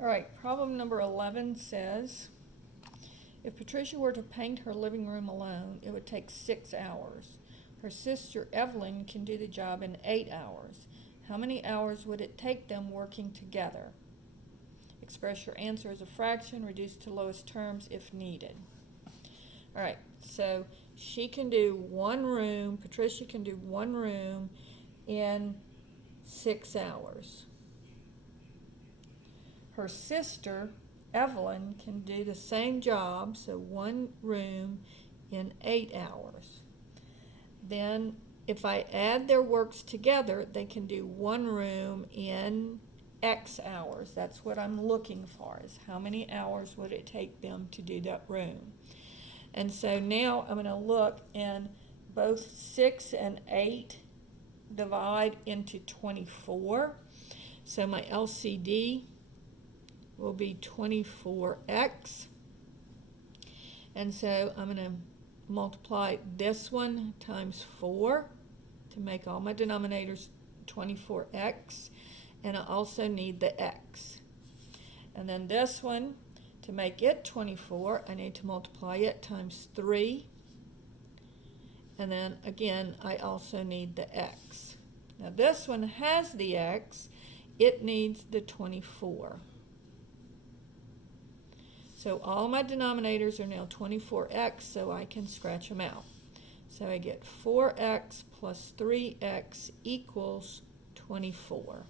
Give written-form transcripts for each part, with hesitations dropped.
All right, problem number 11 says, if Patricia were to paint her living room alone, it would take 6 hours. Her sister Evelyn can do the job in 8 hours. How many hours would it take them working together? Express your answer as a fraction, reduced to lowest terms if needed. All right, so she can do one room, Patricia can do one room in 6 hours. Her sister, Evelyn, can do the same job, so one room in 8 hours. Then if I add their works together, they can do one room in X hours. That's what I'm looking for, is how many hours would it take them to do that room. And so now I'm going to look, and both 6 and 8 divide into 24. So my LCD will be 24x. And so I'm going to multiply this one times 4 to make all my denominators 24x. And I also need the x. And then this one, to make it 24, I need to multiply it times 3. And then again, I also need the x. Now this one has the x, it needs the 24. So all my denominators are now 24x, so I can scratch them out. So I get 4x plus 3x equals 24.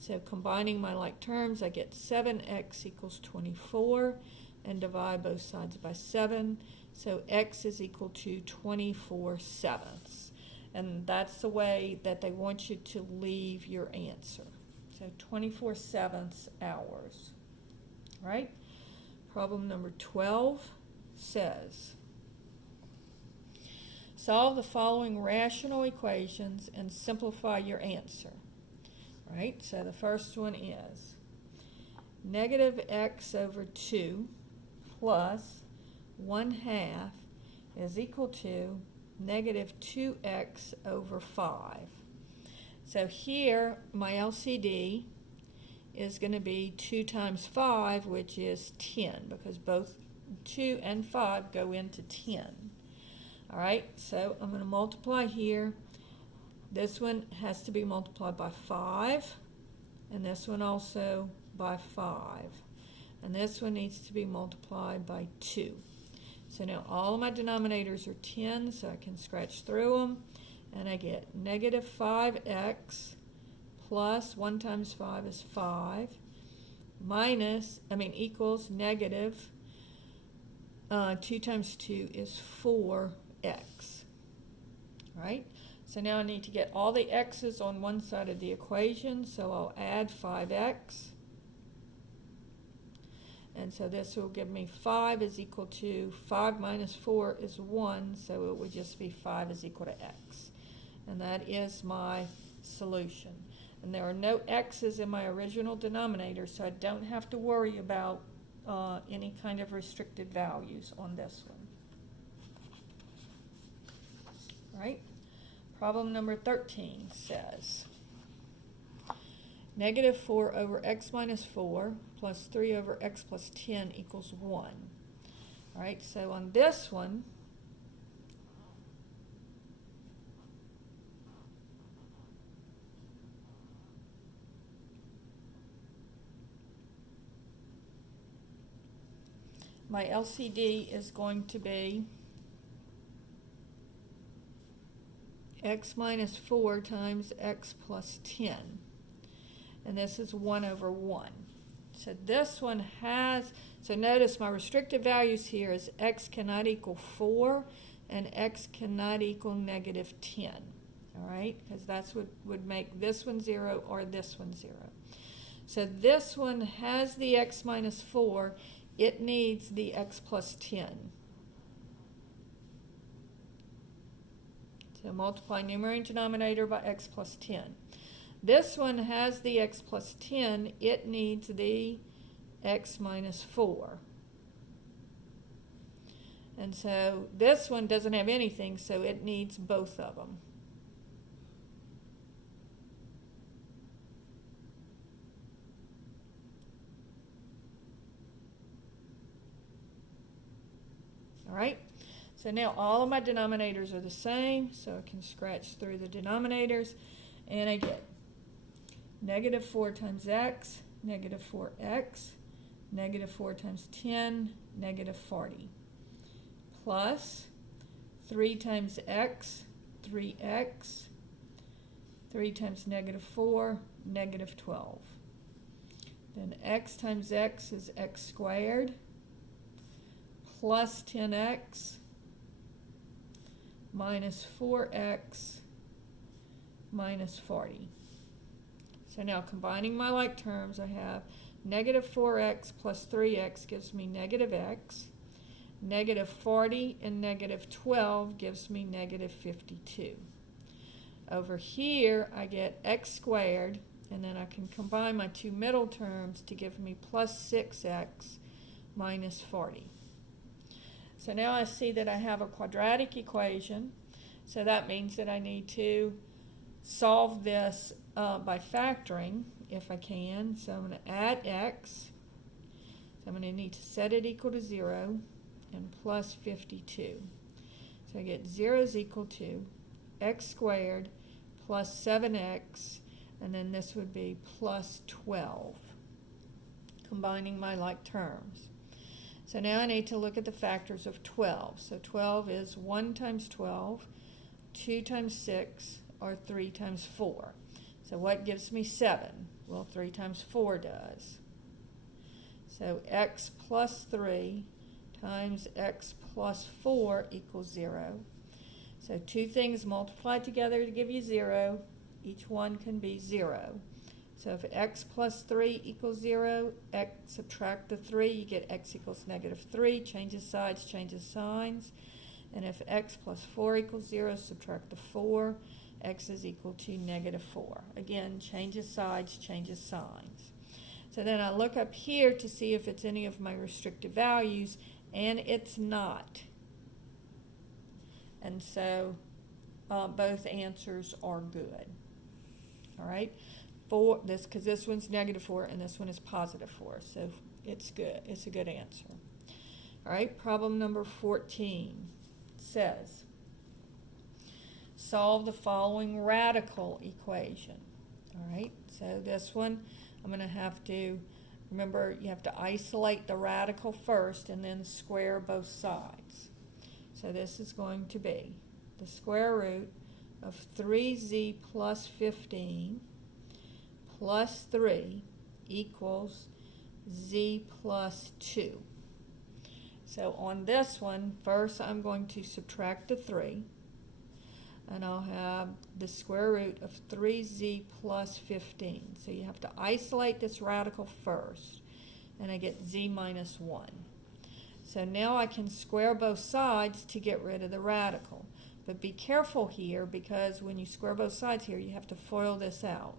So combining my like terms, I get 7x equals 24, and divide both sides by 7. So x is equal to 24/7. And that's the way that they want you to leave your answer. So 24/7 hours, right? Problem number 12 says, solve the following rational equations and simplify your answer. Right, so the first one is negative x over 2 plus 1/2 is equal to negative 2x over 5. So here my LCD is going to be 2 times 5, which is 10, because both 2 and 5 go into 10. All right, so I'm going to multiply here. This one has to be multiplied by 5, and this one also by 5. And this one needs to be multiplied by 2. So now all of my denominators are 10, so I can scratch through them, and I get negative 5x plus 1 times 5 is 5, equals negative 2 times 2 is 4x, right? So now I need to get all the x's on one side of the equation, so I'll add 5x. And so this will give me 5 is equal to 5 minus 4 is 1, so it would just be 5 is equal to x. And that is my solution. And there are no x's in my original denominator, so I don't have to worry about any kind of restricted values on this one. All right? Problem number 13 says, negative 4 over x minus 4 plus 3 over x plus 10 equals 1. All right, so on this one, my LCD is going to be x minus 4 times x plus 10. And this is 1 over 1. So this one has, so notice my restricted values here is x cannot equal 4 and x cannot equal negative 10. All right, because that's what would make this one 0 or this one 0. So this one has the x minus 4. It needs the x plus 10. So multiply numerator and denominator by x plus 10. This one has the x plus 10. It needs the x minus 4. And so this one doesn't have anything, so it needs both of them. All right, so now all of my denominators are the same, so I can scratch through the denominators, and I get negative 4 times x, negative 4x, negative 4 times 10, negative 40, plus 3 times x, 3x, 3 times negative 4, negative 12. Then x times x is x squared, plus 10x, minus 4x, minus 40. So now combining my like terms, I have negative 4x plus 3x gives me negative x. Negative 40 and negative 12 gives me negative 52. Over here, I get x squared, and then I can combine my two middle terms to give me plus 6x minus 40. So now I see that I have a quadratic equation, so that means that I need to solve this by factoring if I can. So I'm going to add x, so I'm going to need to set it equal to 0 and plus 52. So I get 0 is equal to x squared plus 7x, and then this would be plus 12, combining my like terms. So now I need to look at the factors of 12. So 12 is 1 times 12, 2 times 6, or 3 times 4. So what gives me 7? Well, 3 times 4 does. So x plus 3 times x plus 4 equals 0. So two things multiplied together to give you 0. Each one can be 0. So if x plus 3 equals 0, x subtract the 3, you get x equals negative 3. Changes sides, changes signs. And if x plus 4 equals 0, subtract the 4. X is equal to negative 4. Again, changes sides, changes signs. So then I look up here to see if it's any of my restrictive values, and it's not. And so both answers are good. All right, because this one's negative 4 and this one is positive 4, so it's good. It's a good answer. All right, problem number 14 says, solve the following radical equation. All right, so this one I'm going to have to, remember, you have to isolate the radical first and then square both sides. So this is going to be the square root of 3z plus 15 plus 3 equals z plus 2. So on this one, first I'm going to subtract the 3, and I'll have the square root of 3z plus 15. So you have to isolate this radical first, and I get z minus 1. So now I can square both sides to get rid of the radical. But be careful here, because when you square both sides here, you have to FOIL this out.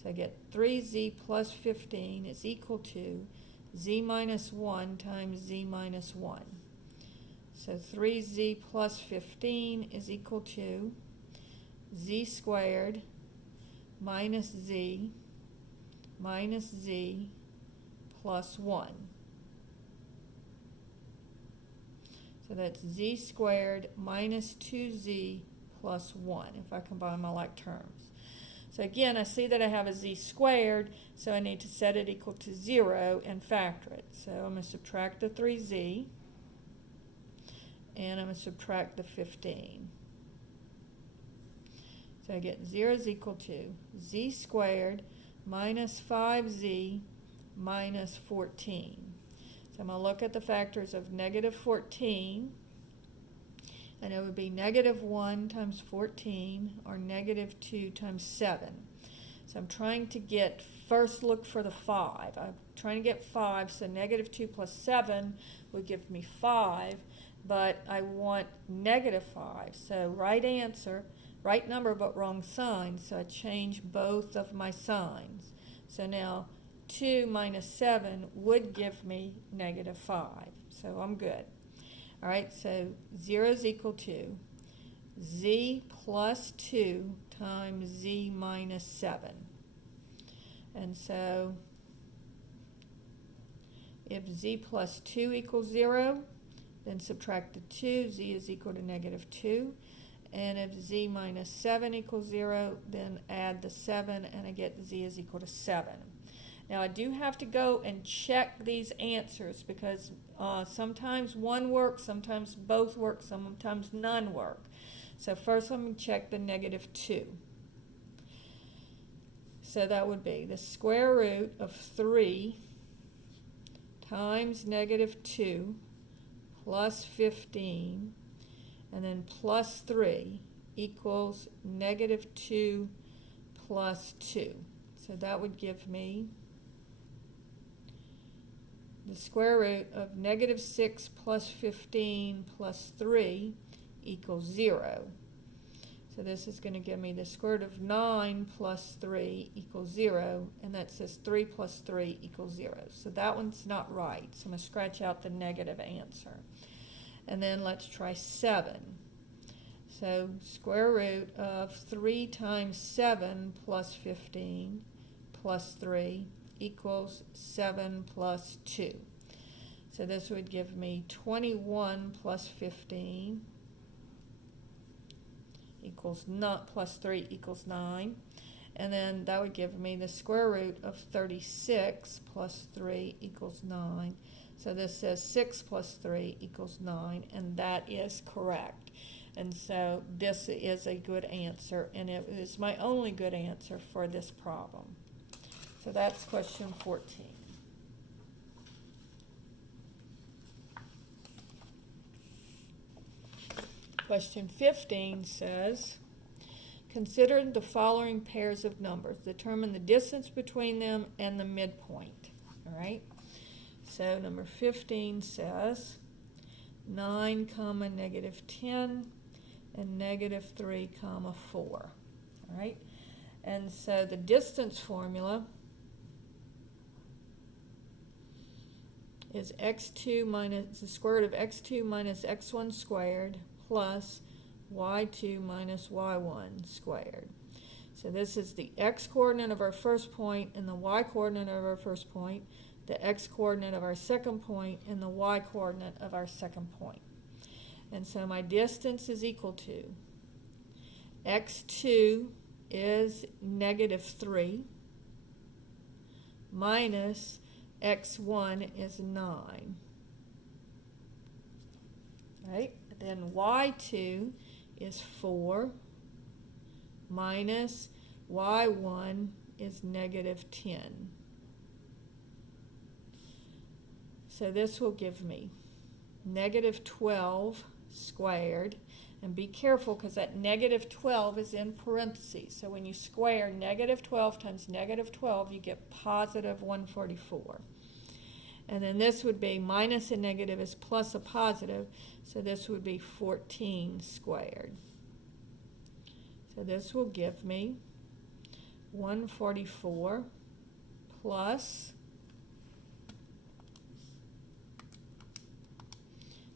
So I get 3z plus 15 is equal to z minus 1 times z minus 1. So 3z plus 15 is equal to z squared minus z plus 1. So that's z squared minus 2z plus 1 if I combine my like terms. So again, I see that I have a z squared, so I need to set it equal to 0 and factor it. So I'm going to subtract the 3z, and I'm going to subtract the 15. So I get 0 is equal to z squared minus 5z minus 14. So I'm going to look at the factors of negative 14, and it would be negative 1 times 14, or negative 2 times 7. So I'm trying to get, first look for the 5. I'm trying to get 5, so negative 2 plus 7 would give me 5, but I want negative 5. So right answer, right number but wrong sign, so I change both of my signs. So now 2 minus 7 would give me negative 5, so I'm good. All right, so 0 is equal to z plus 2 times z minus 7. And so if z plus 2 equals 0, then subtract the 2, z is equal to negative 2. And if z minus 7 equals 0, then add the 7, and I get z is equal to 7. Now I do have to go and check these answers because sometimes one works, sometimes both work, sometimes none work. So first let me check the negative 2. So that would be the square root of 3 times negative 2 plus 15 and then plus 3 equals negative 2 plus 2. So that would give me the square root of negative 6 plus 15 plus 3 equals 0. So this is going to give me the square root of 9 plus 3 equals 0, and that says 3 plus 3 equals 0. So that one's not right, so I'm going to scratch out the negative answer. And then let's try 7. So square root of 3 times 7 plus 15 plus 3 equals 7 plus 2. So this would give me 21 plus 15 equals not plus 3 equals 9. And then that would give me the square root of 36 plus 3 equals 9. So this says 6 plus 3 equals 9, and that is correct. And so this is a good answer, and it is my only good answer for this problem. So that's question 14. Question 15 says, consider the following pairs of numbers. Determine the distance between them and the midpoint. All right? So number 15 says 9 comma negative 10 and negative 3 comma 4. All right? And so the distance formula is x2 minus the square root of x2 minus x1 squared plus y2 minus y1 squared. So this is the x-coordinate of our first point and the y-coordinate of our first point, the x-coordinate of our second point, and the y-coordinate of our second point. And so my distance is equal to x2 is negative 3 minus x1 is 9. Right? Then y2 is 4 minus y1 is negative 10. So this will give me negative 12 squared. And be careful because that negative 12 is in parentheses. So when you square negative 12 times negative 12, you get positive 144. And then this would be minus a negative is plus a positive, so this would be 14 squared. So this will give me 144 plus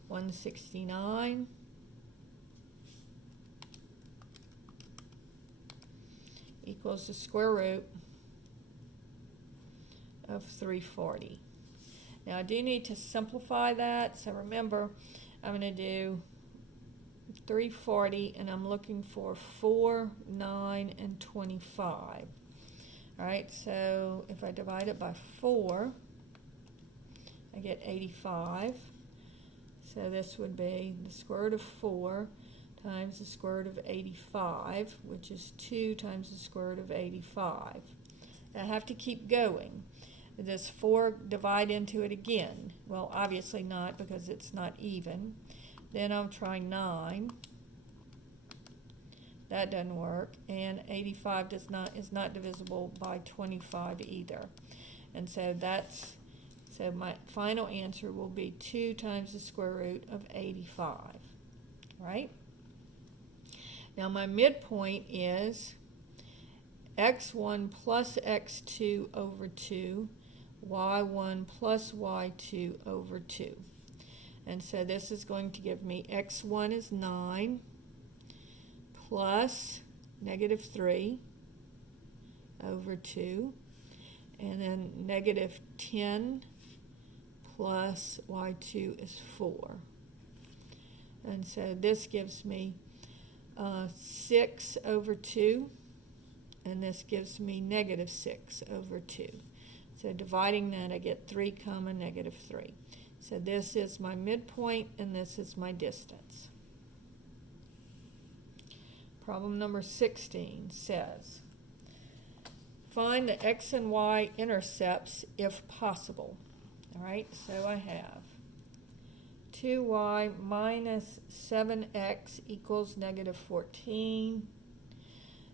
169 equals the square root of 340. Now I do need to simplify that, so remember I'm going to do 340 and I'm looking for 4, 9, and 25. Alright, so if I divide it by 4, I get 85. So this would be the square root of 4 times the square root of 85, which is 2 times the square root of 85. I have to keep going. Does 4 divide into it again? Well, obviously not because it's not even. Then I'll try 9. That doesn't work. And 85 is not divisible by 25 either. And so my final answer will be 2 times the square root of 85. Right? Now my midpoint is x1 plus x2 over 2, y1 plus y2 over 2. And so this is going to give me x1 is 9 plus negative 3 over 2, and then negative 10 plus y2 is 4. And so this gives me 6 over 2, and this gives me negative 6 over 2. So dividing that, I get 3 comma negative 3. So this is my midpoint, and this is my distance. Problem number 16 says, find the x and y intercepts if possible. All right, so I have 2y minus 7x equals negative 14.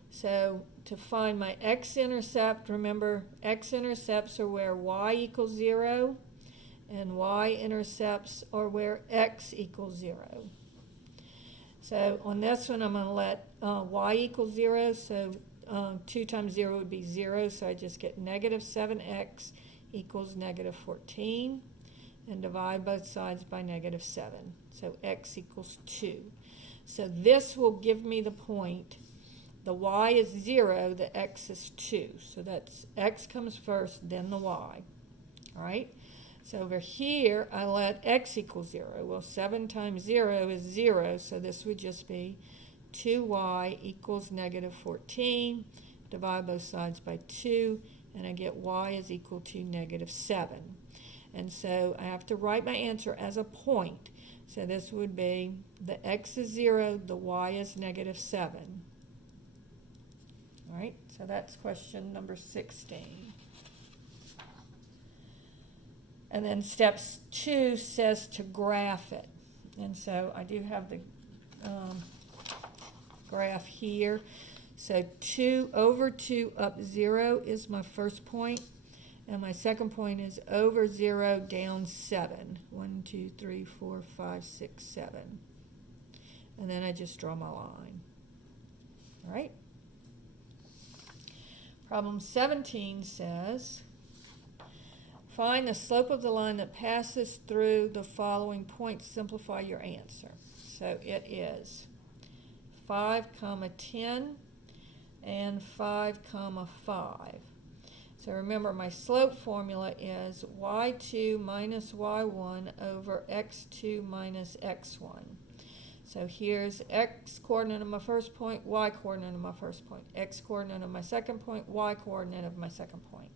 So to find my x-intercept, remember x-intercepts are where y equals 0, and y-intercepts are where x equals 0. So on this one, I'm going to let y equals 0, so 2 times 0 would be 0, so I just get negative 7x equals negative 14, and divide both sides by negative 7, so x equals 2. So this will give me the point. The y is 0, the x is 2, so that's x comes first, then the y. All right? So over here, I let x equal 0. Well, 7 times 0 is 0, so this would just be 2y equals negative 14. Divide both sides by 2, and I get y is equal to negative 7. And so I have to write my answer as a point. So this would be the x is 0, the y is negative 7. All right, so that's question number 16. And then steps 2 says to graph it. And so I do have the graph here. So 2 over 2 up 0 is my first point. And my second point is over 0 down 7. 1, 2, 3, 4, 5, 6, 7. And then I just draw my line. All right. Problem 17 says, find the slope of the line that passes through the following points. Simplify your answer. So it is 5, 10 and 5, 5. So remember, my slope formula is y2 minus y1 over x2 minus x1. So here's x coordinate of my first point, y coordinate of my first point, x coordinate of my second point, y coordinate of my second point.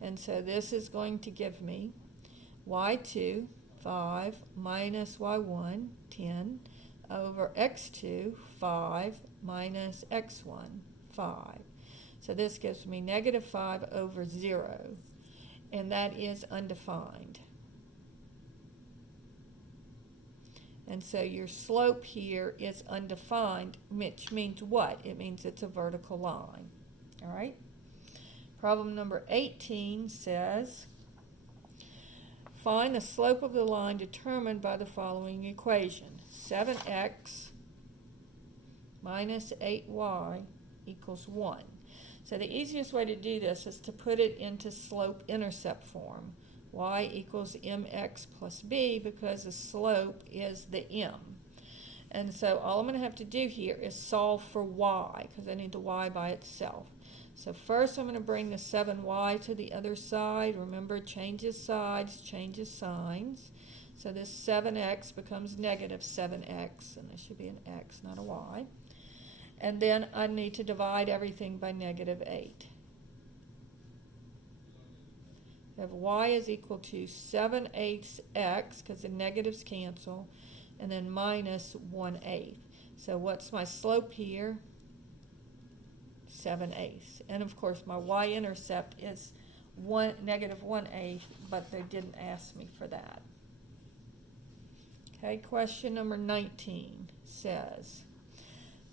And so this is going to give me y2, 5, minus y1, 10, over x2, 5, minus x1, 5. So this gives me negative 5 over 0, and that is undefined. And so your slope here is undefined, which means what? It means it's a vertical line. All right? Problem number 18 says, find the slope of the line determined by the following equation. 7x minus 8y equals 1. So the easiest way to do this is to put it into slope-intercept form. Y equals mx plus b, because the slope is the m. And so all I'm going to have to do here is solve for y, because I need the y by itself. So first I'm going to bring the 7y to the other side. Remember, changes sides, changes signs. So this 7x becomes negative 7x, and this should be an x, not a y. And then I need to divide everything by negative 8. I have y is equal to 7/8 x, because the negatives cancel, and then minus 1/8. So what's my slope here? 7/8. And of course my y-intercept is negative 1/8, but they didn't ask me for that. Okay, question number 19 says,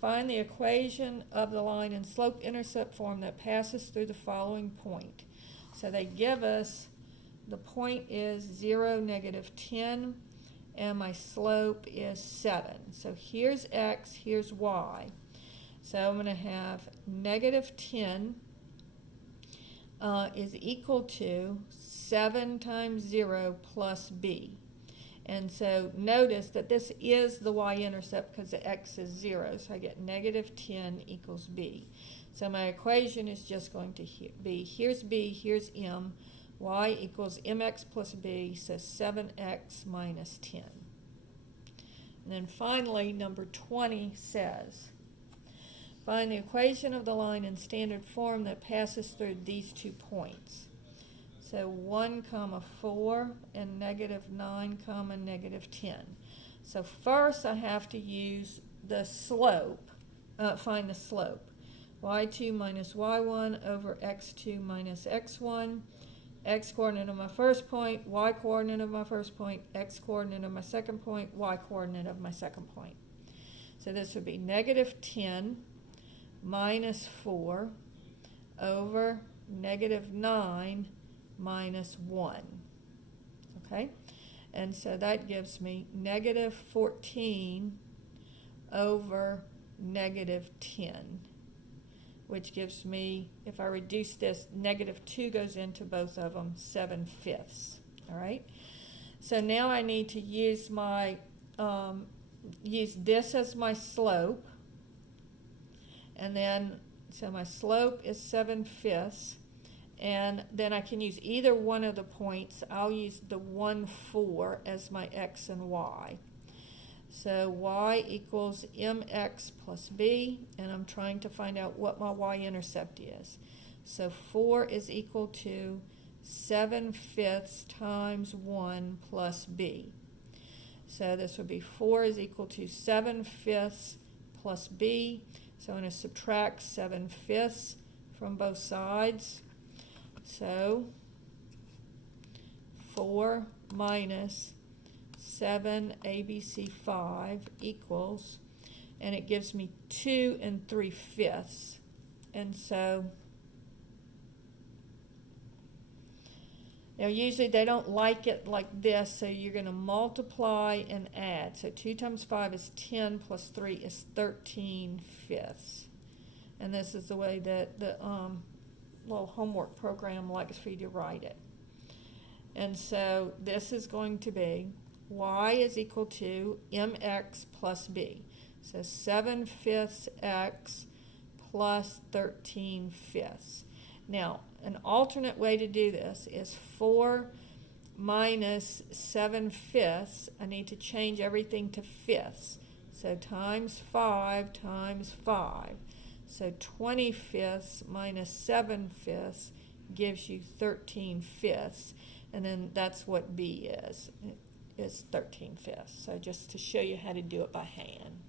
find the equation of the line in slope-intercept form that passes through the following point. So they give us, the point is 0, negative 10, and my slope is 7. So here's x, here's y. So I'm going to have negative 10 is equal to 7 times 0 plus b. And so notice that this is the y-intercept because the x is 0. So I get negative 10 equals b. So my equation is just going to be, here's b, here's m, y equals mx plus b, so 7x minus 10. And then finally, number 20 says, find the equation of the line in standard form that passes through these 2 points. So 1 comma 4 and -9 comma -10. So first I have to use the slope, find the slope. y2 minus y1 over x2 minus x1. X coordinate of my first point, y coordinate of my first point, x coordinate of my second point, y coordinate of my second point. So this would be -10 minus 4 over -9 minus 1. Okay? And so that gives me -14 over -10, which gives me, if I reduce this, -2 goes into both of them, 7/5. All right? So now I need to use my, use this as my slope. And then, so my slope is 7/5. And then I can use either one of the points. I'll use the 1, 4 as my x and y. So y equals mx plus b, and I'm trying to find out what my y-intercept is. So 4 is equal to 7/5 times 1 plus b. So this would be 4 is equal to 7/5 plus b. So I'm going to subtract 7/5 from both sides. So 4 minus 7 ABC5 equals, and it gives me 2 3/5. And so, now usually they don't like it like this, so you're going to multiply and add. So 2 times 5 is 10 plus 3 is 13/5. And this is the way that the little homework program likes for you to write it. And so this is going to be y is equal to mx plus b. So 7/5 x plus 13/5. Now, an alternate way to do this is 4 minus 7/5. I need to change everything to fifths. So times 5 times 5. So 20/5 minus 7/5 gives you 13/5. And then that's what b is 13/5. So just to show you how to do it by hand.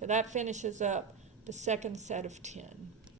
So that finishes up the second set of 10.